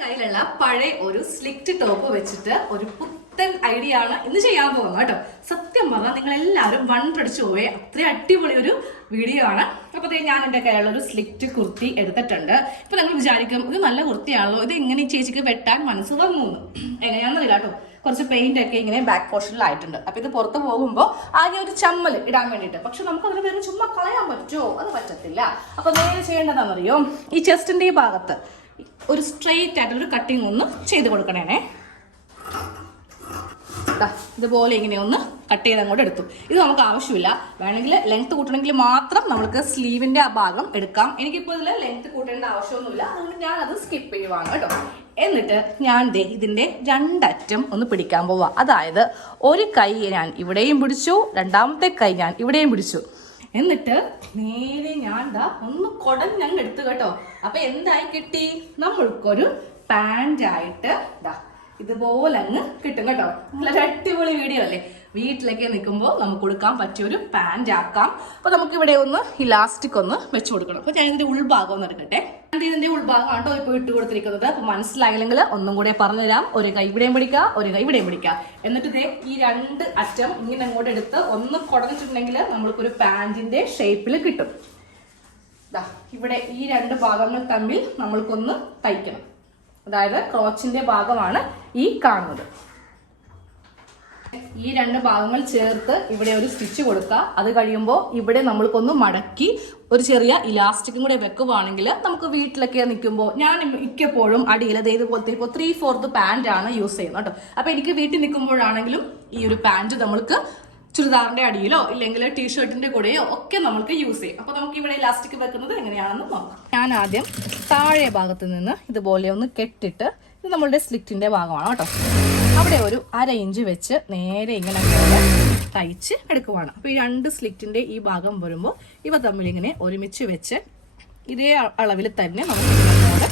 കയ്യിലുള്ള പഴയ ഒരു സ്ലിക്റ്റ് ടോപ്പ് വെച്ചിട്ട് ഒരു പുത്തൻ ഐഡിയ ആണ് ഇന്ന് ചെയ്യാൻ പോകുന്നത് കേട്ടോ. സത്യം പറഞ്ഞാൽ നിങ്ങൾ എല്ലാവരും വൺ പഠിച്ചു പോവേ അത്രയും അടിപൊളി ഒരു വീഡിയോ ആണ്. അപ്പൊ അതേ ഞാൻ എന്റെ കയ്യിലുള്ള ഒരു സ്ലിക്റ്റ് കുർത്തി എടുത്തിട്ടുണ്ട്. ഇപ്പൊ നിങ്ങൾ വിചാരിക്കും ഇത് നല്ല കുർത്തിയാണല്ലോ ഇത് എങ്ങനെ ചേച്ചിക്ക് വെട്ടാൻ മനസ്സ് വന്നു എങ്ങനെയാണെന്ന് എങ്ങനെയാണെന്നില്ല കേട്ടോ. കുറച്ച് പെയിന്റ് ഒക്കെ ഇങ്ങനെ ബാക്ക് പോർഷനിലായിട്ടുണ്ട് അപ്പൊ ഇത് പുറത്ത് പോകുമ്പോൾ ആകെ ഒരു ചമ്മൽ ഇടാൻ വേണ്ടിട്ട് പക്ഷെ നമുക്ക് അതിന് വേറെ ചുമ്മാ കളയാൻ പറ്റുമോ അത് പറ്റത്തില്ല. അപ്പൊ നേരെ ചെയ്യേണ്ടതാണെന്നറിയോ ഈ ചെസ്റ്റിന്റെ ഈ ഭാഗത്ത് ഒരു സ്ട്രെയിറ്റ് ഒരു കട്ടിങ് ഒന്ന് ചെയ്ത് കൊടുക്കണേ ഇതുപോലെ ഇങ്ങനെ ഒന്ന് കട്ട് ചെയ്ത് അങ്ങോട്ട് എടുത്തു. ഇത് നമുക്ക് ആവശ്യമില്ല. വേണമെങ്കിൽ ലെങ്ത് കൂട്ടണമെങ്കിൽ മാത്രം നമുക്ക് സ്ലീവിന്റെ ആ ഭാഗം എടുക്കാം. എനിക്കിപ്പോൾ ഇതിൽ ലെങ്ത് കൂട്ടേണ്ട ആവശ്യമൊന്നുമില്ല. അതുകൊണ്ട് ഞാൻ അത് സ്കിപ്പ് ചെയ്യുവാണ് കേട്ടോ. എന്നിട്ട് ഞാൻ ദേ ഇതിന്റെ രണ്ടറ്റം ഒന്ന് പിടിക്കാൻ പോവാം. അതായത് ഒരു കൈ ഞാൻ ഇവിടെയും പിടിച്ചു രണ്ടാമത്തെ കൈ ഞാൻ ഇവിടെയും പിടിച്ചു. എന്നിട്ട് നേരെ ഞാൻ ദാ ഒന്ന് കുടഞ്ഞങ്ങ് എടുത്തു കേട്ടോ. അപ്പൊ എന്തായി കിട്ടി? നമ്മൾക്കൊരു പാന്റ് ആയിട്ട് ദാ ഇതുപോലെ അങ്ങ് കിട്ടും കേട്ടോ. നല്ലൊരു അടിപൊളി വീഡിയോ അല്ലേ? വീട്ടിലൊക്കെ നിൽക്കുമ്പോൾ നമുക്ക് കൊടുക്കാൻ പറ്റിയ ഒരു പാന്റ് ആക്കാം അപ്പോൾ നമുക്ക് ഇവിടെ ഒന്ന് ഇലാസ്റ്റിക് ഒന്ന് വെച്ച് കൊടുക്കണം. അപ്പോൾ ഞാൻ ഇതിന്റെ ഉൾഭാഗം ഒന്ന് എടുക്കട്ടെ. ഇതിന്റെ ഉൾഭാഗം ആട്ടോ ഇപ്പൊ ഇട്ട് കൊടുത്തിരിക്കുന്നത്. അപ്പൊ മനസ്സിലായില്ലെങ്കിൽ ഒന്നും കൂടെ പറഞ്ഞുതരാം. ഒരു കൈ ഇവിടെയും പിടിക്കുക ഒരു കൈ ഇവിടെയും പിടിക്കുക. എന്നിട്ട് ഇതേ ഈ രണ്ട് അറ്റം ഇങ്ങനെ അങ്ങോട്ട് എടുത്ത് ഒന്ന് കുടഞ്ഞിട്ടുണ്ടെങ്കിൽ നമ്മൾക്കൊരു പാന്റിന്റെ ഷേപ്പിൽ കിട്ടും. ഇവിടെ ഈ രണ്ട് ഭാഗങ്ങൾ തമ്മിൽ നമ്മൾക്കൊന്ന് തയ്ക്കണം. അതായത് ക്രോച്ചിന്റെ ഭാഗമാണ് ഈ കാണുന്നത്. ഈ രണ്ട് ഭാഗങ്ങൾ ചേർത്ത് ഇവിടെ ഒരു സ്റ്റിച്ച് കൊടുക്കുക. അത് കഴിയുമ്പോൾ ഇവിടെ നമ്മൾക്കൊന്ന് മടക്കി ഒരു ചെറിയ ഇലാസ്റ്റിക്കും കൂടെ വെക്കുവാണെങ്കിൽ നമുക്ക് വീട്ടിലൊക്കെ നിൽക്കുമ്പോൾ ഞാൻ മിക്കപ്പോഴും അടിയിൽ അതേ ഇതുപോലത്തെ ഇപ്പോൾ ത്രീ ഫോർത്ത് പാന്റാണ് യൂസ് ചെയ്യുന്നത് കേട്ടോ. അപ്പോൾ എനിക്ക് വീട്ടിൽ നിൽക്കുമ്പോഴാണെങ്കിലും ഈ ഒരു പാന്റ് നമ്മൾക്ക് ചുരിദാറിന്റെ അടിയിലോ ഇല്ലെങ്കിൽ ടീഷർട്ടിന്റെ കൂടെയോ ഒക്കെ നമുക്ക് യൂസ് ചെയ്യാം. അപ്പോൾ നമുക്ക് ഇവിടെ ഇലാസ്റ്റിക് വെക്കുന്നത് എങ്ങനെയാണെന്ന് നോക്കാം. ഞാൻ ആദ്യം താഴെ ഭാഗത്ത് നിന്ന് ഇതുപോലെ ഒന്ന് കെട്ടിട്ട് ഇത് നമ്മളുടെ സ്ലിറ്റിന്റെ ഭാഗമാണ് കേട്ടോ. അവിടെ ഒരു അര ഇഞ്ച് വെച്ച് നേരെ ഇങ്ങനെ തയ്ച്ച് എടുക്കുവാണ്. അപ്പൊ ഈ രണ്ട് സ്ലിറ്റിന്റെ ഈ ഭാഗം വരുമ്പോൾ ഇവ തമ്മിൽ ഇങ്ങനെ ഒരുമിച്ച് വെച്ച് ഇതേ അളവിൽ തന്നെ നമുക്ക്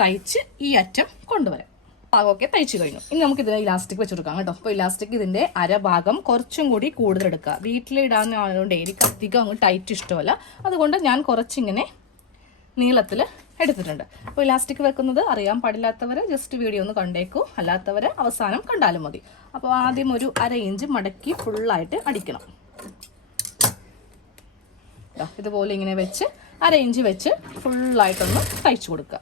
തയ്ച്ച് ഈ അറ്റം കൊണ്ടുവരാം. ഭാഗമൊക്കെ തയ്ച്ചു കഴിഞ്ഞു. ഇനി നമുക്ക് ഇതിനെ ഇലാസ്റ്റിക് വെച്ച് കൊടുക്കാം കേട്ടോ. അപ്പോൾ ഇലാസ്റ്റിക് ഇതിന്റെ അരഭാഗം കുറച്ചും കൂടി കൂടുതൽ എടുക്കുക. വീട്ടിൽ വീട്ടിലിടാനായതുകൊണ്ട് എനിക്ക് അധികം അങ്ങ് ടൈറ്റ് ഇഷ്ടമല്ല. അതുകൊണ്ട് ഞാൻ കുറച്ചിങ്ങനെ നീളത്തിൽ എടുത്തിട്ടുണ്ട്. അപ്പോൾ ഇലാസ്റ്റിക് വെക്കുന്നത് അറിയാൻ പാടില്ലാത്തവർ ജസ്റ്റ് വീഡിയോ ഒന്ന് കണ്ടേക്കൂ. അല്ലാത്തവർ അവസാനം കണ്ടാലും മതി. അപ്പോൾ ആദ്യം ഒരു അര ഇഞ്ച് മടക്കി ഫുള്ളായിട്ട് അടിക്കണം. ഇതുപോലെ ഇങ്ങനെ വെച്ച് അര ഇഞ്ച് വെച്ച് ഫുള്ളായിട്ടൊന്ന് തയ്ച്ചു കൊടുക്കുക.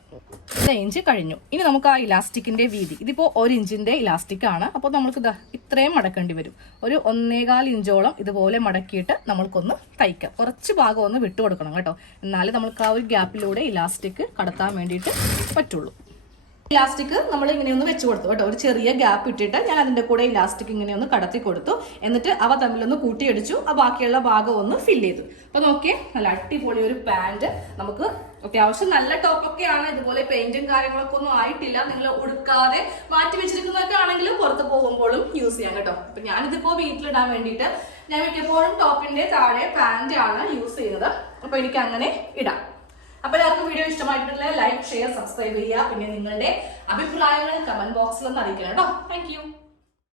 അര ഇഞ്ച് കഴിഞ്ഞു. ഇനി നമുക്ക് ആ ഇലാസ്റ്റിക്കിന്റെ വീതി. ഇതിപ്പോ ഒരു ഇഞ്ചിന്റെ ഇലാസ്റ്റിക് ആണ്. അപ്പോൾ നമുക്ക് ഇത്രയും മടക്കേണ്ടി വരും. ഒരു ഒന്നേകാൽ ഇഞ്ചോളം ഇതുപോലെ മടക്കിയിട്ട് നമ്മൾക്കൊന്ന് തയ്ക്കാം. കുറച്ച് ഭാഗം ഒന്ന് വിട്ടു കൊടുക്കണം കേട്ടോ. എന്നാലേ നമുക്ക് ആ ഒരു ഗ്യാപ്പിലൂടെ ഇലാസ്റ്റിക് കടത്താൻ വേണ്ടിയിട്ട് പറ്റുള്ളൂ. ഇലാസ്റ്റിക് നമ്മൾ ഇങ്ങനെ ഒന്ന് വെച്ച് കൊടുത്തു കേട്ടോ. ഒരു ചെറിയ ഗ്യാപ്പ് ഇട്ടിട്ട് ഞാൻ അതിന്റെ കൂടെ ഇലാസ്റ്റിക് ഇങ്ങനെ ഒന്ന് കടത്തി കൊടുത്തു. എന്നിട്ട് അവ തമ്മിലൊന്ന് കൂട്ടിയടിച്ചു. ആ ബാക്കിയുള്ള ഭാഗം ഒന്ന് ഫിൽ ചെയ്തു. അപ്പൊ നോക്കിയേ നല്ല അടിപൊളി ഒരു പാന്റ് നമുക്ക് അത്യാവശ്യം നല്ല ടോപ്പൊക്കെയാണ് ഇതുപോലെ പെയിന്റും കാര്യങ്ങളൊക്കെ ഒന്നും ആയിട്ടില്ല. നിങ്ങൾ ഉടുക്കാതെ മാറ്റി വെച്ചിരിക്കുന്നതൊക്കെ ആണെങ്കിലും പുറത്ത് പോകുമ്പോഴും യൂസ് ചെയ്യാം കേട്ടോ. അപ്പൊ ഞാനിതിപ്പോ വീട്ടിലിടാൻ വേണ്ടിയിട്ട് ഞാൻ മിക്കപ്പോഴും ടോപ്പിന്റെ താഴെ പാന്റ് ആണ് യൂസ് ചെയ്യുന്നത്. അപ്പൊ എനിക്ക് അങ്ങനെ ഇടാം. അപ്പൊ എല്ലാവർക്കും വീഡിയോ ഇഷ്ടമായിട്ടുള്ള ലൈക്ക് ഷെയർ സബ്സ്ക്രൈബ് ചെയ്യുക. പിന്നെ നിങ്ങളുടെ അഭിപ്രായങ്ങൾ കമന്റ് ബോക്സിൽ ഒന്ന് അറിയിക്കണം കേട്ടോ. താങ്ക്